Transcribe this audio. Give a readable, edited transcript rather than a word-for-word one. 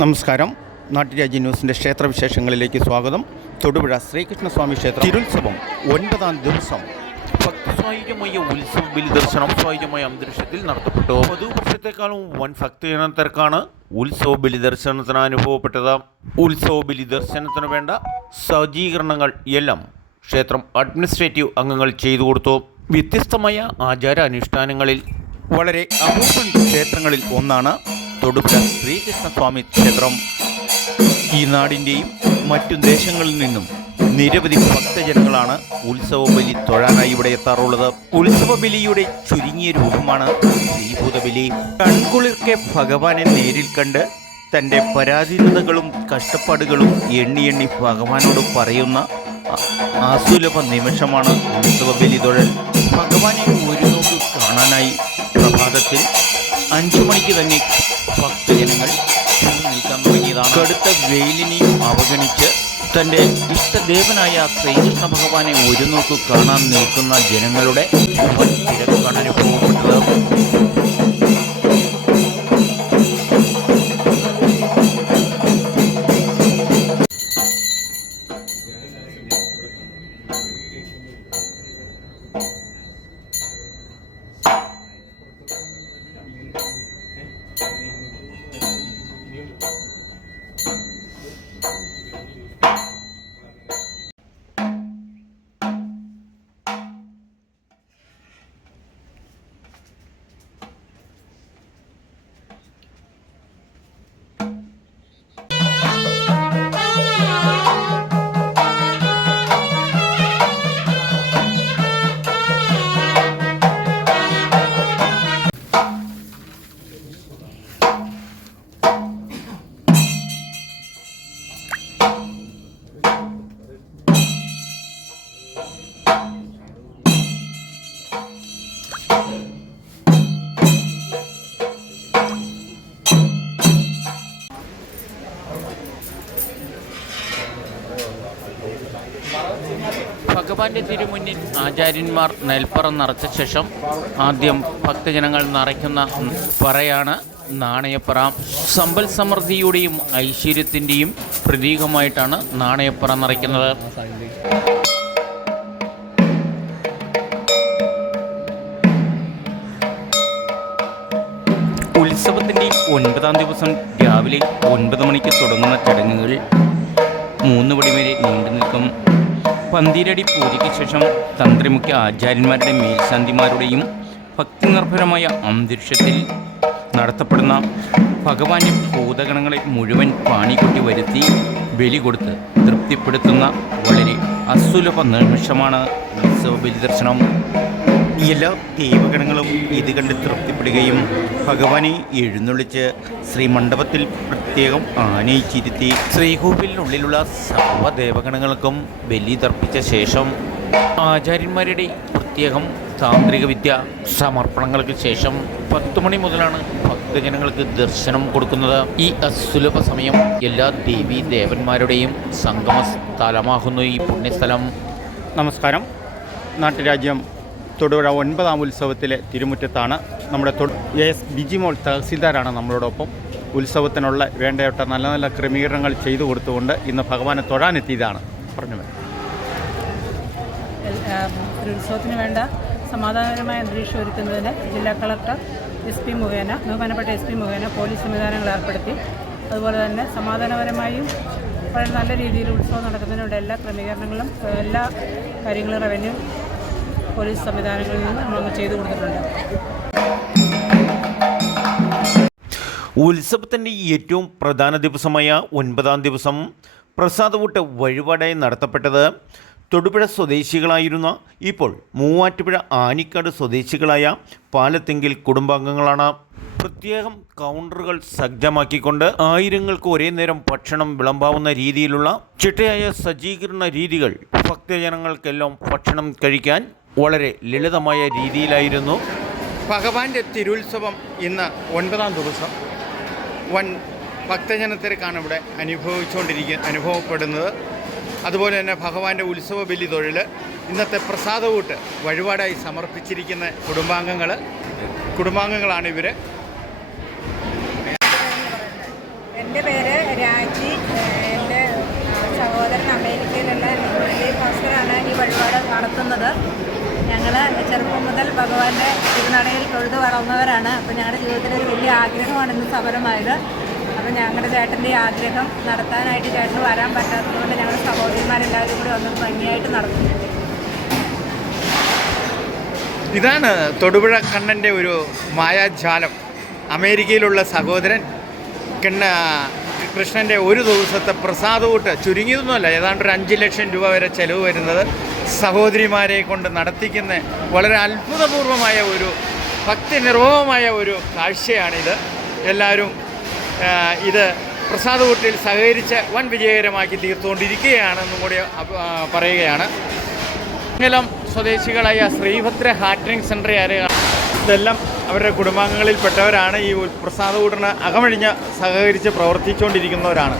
നമസ്കാരം. നാട്ടുരാജ്യ ന്യൂസിൻ്റെ ക്ഷേത്രവിശേഷങ്ങളിലേക്ക് സ്വാഗതം. തൊടുപുഴ ശ്രീകൃഷ്ണസ്വാമി ക്ഷേത്ര തിരുത്സവം 9ാം ദിവസം ഭക്തിസ്വായികമായ ഉത്സവ ബലിദർശനം സ്വായികമായ അന്തരീക്ഷത്തിൽ നടത്തപ്പെട്ടു. പുതുവർഷത്തെക്കാളും വൻ ഭക്തജന തിരക്കാണ് ഉത്സവ ബലിദർശനത്തിന് അനുഭവപ്പെട്ടത്. ഉത്സവ ബലിദർശനത്തിന് വേണ്ട സജ്ജീകരണങ്ങൾ എല്ലാം ക്ഷേത്രം അഡ്മിനിസ്ട്രേറ്റീവ് അംഗങ്ങൾ ചെയ്തു കൊടുത്തു. വ്യത്യസ്തമായ ആചാരാനുഷ്ഠാനങ്ങളിൽ വളരെ അപൂർവ ക്ഷേത്രങ്ങളിൽ ഒന്നാണ് തൊടുപുഴ ശ്രീകൃഷ്ണസ്വാമി ക്ഷേത്രം. ഈ നാടിൻ്റെയും മറ്റു ദേശങ്ങളിൽ നിന്നും നിരവധി ഭക്തജനങ്ങളാണ് ഉത്സവ ബലി തൊഴാനായി ഇവിടെ എത്താറുള്ളത്. ഉത്സവ ബലിയുടെ ചുരുങ്ങിയ രൂപമാണ് ശ്രീഭൂതബലി. കൺകുളിർക്കെ ഭഗവാനെ നേരിൽ കണ്ട് തൻ്റെ പരാധീനതകളും കഷ്ടപ്പാടുകളും എണ്ണി എണ്ണി ഭഗവാനോട് പറയുന്ന അസുലഭ നിമിഷമാണ് ഉത്സവ ബലി തൊഴൽ. ഭഗവാനെ ഒരു നോക്ക് കാണാനായി പ്രഭാതത്തിൽ 5 മണിക്ക് തന്നെ ഭക്തജനങ്ങൾ നിൽക്കാൻ തുടങ്ങിയതാണ്. കടുത്ത വെയിലിനെയും അവഗണിച്ച് തൻ്റെ ഇഷ്ടദേവനായ ശ്രീകൃഷ്ണ ഭഗവാനെ ഒരു നോക്ക് കാണാൻ നിൽക്കുന്ന ജനങ്ങളുടെ വൻ തിരക്കാണ് അനുഭവപ്പെട്ടത്. ഭഗവാന്റെ തിരുമുന്നിൽ ആചാര്യന്മാർ നെൽപ്പറ നിറച്ച ശേഷം ആദ്യം ഭക്തജനങ്ങൾ നിറയ്ക്കുന്ന പറയാണ് നാണയപ്പറ. സമ്പൽ സമൃദ്ധിയുടെയും ഐശ്വര്യത്തിൻ്റെയും പ്രതീകമായിട്ടാണ് നാണയപ്പറ നിറയ്ക്കുന്നത്. ഉത്സവത്തിൻ്റെ 9ാം ദിവസം രാവിലെ 9 മണിക്ക് തുടങ്ങുന്ന ചടങ്ങുകൾ 3 മണി വരെ നീണ്ടു നിൽക്കും. പന്തിരടി പൂജയ്ക്ക് ശേഷം തന്ത്രിമുഖ്യ ആചാര്യന്മാരുടെ മേൽശാന്തിമാരുടെയും ഭക്തിനിർഭരമായ അന്തരീക്ഷത്തിൽ നടത്തപ്പെടുന്ന ഭഗവാന്റെ ഭൂതഗണങ്ങളെ മുഴുവൻ പാണികൊട്ടി വരുത്തി ബലി കൊടുത്ത് തൃപ്തിപ്പെടുത്തുന്ന വളരെ അസുലഭ നിമിഷമാണ് ഉത്സവ ബലിദർശനം. എല്ലാ ദൈവഗണങ്ങളും ഇത് കണ്ട് തൃപ്തിപ്പെടുകയും ഭഗവാനെ എഴുന്നള്ളിച്ച് ശ്രീമണ്ഡപത്തിൽ പ്രത്യേകം ആനയിച്ചിരുത്തി ശ്രീകോവിലിനുള്ളിലുള്ള സർവ്വദേവഗണങ്ങൾക്കും ബലി തർപ്പിച്ച ശേഷം ആചാര്യന്മാരുടെ പ്രത്യേകം താന്ത്രിക വിദ്യ സമർപ്പണങ്ങൾക്ക് ശേഷം 10 മണി മുതലാണ് ഭക്തജനങ്ങൾക്ക് ദർശനം കൊടുക്കുന്നത്. ഈ അസുലഭ സമയം എല്ലാ ദേവീ ദേവന്മാരുടെയും സംഗമ സ്ഥലമാകുന്നു ഈ പുണ്യസ്ഥലം. നമസ്കാരം. നാട്ടുരാജ്യം തൊടുപുഴ 9ാം ഉത്സവത്തിലെ തിരുമുറ്റത്താണ്. നമ്മുടെ എസ് ബിജിമോൾ തഹസീൽദാരാണ് നമ്മളോടൊപ്പം. ഉത്സവത്തിനുള്ള വേണ്ടപ്പെട്ട നല്ല നല്ല ക്രമീകരണങ്ങൾ ചെയ്തു കൊടുത്തുകൊണ്ട് ഇന്ന് ഭഗവാനെ തൊഴാനെത്തിയതാണ്. പറഞ്ഞു ഉത്സവത്തിന് വേണ്ട സമാധാനപരമായ അന്തരീക്ഷം ഒരുക്കുന്നതിന് ജില്ലാ കളക്ടർ ബഹുമാനപ്പെട്ട എസ് പി മുഖേന പോലീസ് സംവിധാനങ്ങൾ ഏർപ്പെടുത്തി. അതുപോലെ തന്നെ സമാധാനപരമായും വളരെ നല്ല രീതിയിൽ ഉത്സവം നടക്കുന്നതിനുള്ള എല്ലാ ക്രമീകരണങ്ങളും എല്ലാ കാര്യങ്ങളും റവന്യൂ പോലീസ് സംവിധാനങ്ങളിൽ നിന്ന് നമ്മൾ ചെയ്തു കൊടുത്തിട്ടുണ്ട്. ഉത്സവത്തിൻ്റെ ഏറ്റവും പ്രധാന ദിവസമായ 9ാം ദിവസം പ്രസാദവൂട്ട് വഴിപാടായി നടത്തപ്പെട്ടത് തൊടുപുഴ സ്വദേശികളായിരുന്ന ഇപ്പോൾ മൂവാറ്റുപുഴ ആനിക്കാട് സ്വദേശികളായ പാലത്തെങ്കിൽ കുടുംബാംഗങ്ങളാണ്. പ്രത്യേകം കൗണ്ടറുകൾ സജ്ജമാക്കിക്കൊണ്ട് ആയിരങ്ങൾക്ക് ഒരേ നേരം ഭക്ഷണം വിളമ്പാവുന്ന രീതിയിലുള്ള ചിട്ടയായ സജ്ജീകരണ രീതികൾ ഭക്തജനങ്ങൾക്കെല്ലാം ഭക്ഷണം കഴിക്കാൻ വളരെ ലളിതമായ രീതിയിലായിരുന്നു. ഭഗവാന്റെ തിരുത്സവം ഇന്ന് 9ാം ദിവസം വൻ ഭക്തജനത്തിരക്കാണ് ഇവിടെ അനുഭവപ്പെടുന്നത്. അതുപോലെ തന്നെ ഭഗവാന്റെ ഉത്സവ ബലി തൊഴിൽ ഇന്നത്തെ പ്രസാദവൂട്ട് വഴിപാടായി സമർപ്പിച്ചിരിക്കുന്ന കുടുംബാംഗങ്ങളാണ് ഇവർ. എൻ്റെ പേര് ചേച്ചി, എൻ്റെ സഹോദരൻ അമേരിക്കയിലുള്ള മുരളി ഭാസ്കറാണ് ഈ വഴിപാട് നടത്തുന്നത്. ഞങ്ങൾ ചെറുപ്പം മുതൽ ഭഗവാന്റെ തിരുനടയിൽ തൊഴുതു വളർന്നവരാണ്. അപ്പോൾ ഞങ്ങളുടെ ജീവിതത്തിലൊരു വലിയ ആഗ്രഹമാണ് ഇന്ന് സഫലമായത്. അപ്പോൾ ഞങ്ങളുടെ ചേട്ടൻ്റെ ഈ ആഗ്രഹം നടത്താനായിട്ട് ചേട്ടന് വരാൻ പറ്റാത്തതുകൊണ്ട് ഞങ്ങളുടെ സഹോദരിമാരെല്ലാവരും കൂടി ഒന്ന് ഭംഗിയായിട്ട് നടത്തുന്നു. ഇതാണ് തൊടുപുഴ കണ്ണൻ്റെ ഒരു മായാജാലം. അമേരിക്കയിലുള്ള സഹോദരൻ കൃഷ്ണൻ്റെ ഒരു ദിവസത്തെ പ്രസാദകൂട്ട് ചുരുങ്ങിയതൊന്നുമല്ല, ഏതാണ്ട് ഒരു 5 ലക്ഷം രൂപ വരെ ചിലവ് വരുന്നത് സഹോദരിമാരെ കൊണ്ട് നടത്തിക്കുന്ന വളരെ അത്ഭുതപൂർവമായ ഒരു ഭക്തി നിർഭവമായ ഒരു കാഴ്ചയാണിത്. എല്ലാവരും ഇത് പ്രസാദകൂട്ടിൽ സഹകരിച്ച് വൻ വിജയകരമാക്കി തീർത്തുകൊണ്ടിരിക്കുകയാണെന്നും കൂടി പറയുകയാണ്. മംഗലം സ്വദേശികളായ ശ്രീഭദ്ര ഹാറ്ററിംഗ് സെൻ്റർ ഇതെല്ലാം അവരുടെ കുടുംബാംഗങ്ങളിൽപ്പെട്ടവരാണ്. ഈ പ്രസാദകൂട്ടിന് അകമഴിഞ്ഞ് സഹകരിച്ച് പ്രവർത്തിച്ചുകൊണ്ടിരിക്കുന്നവരാണ്.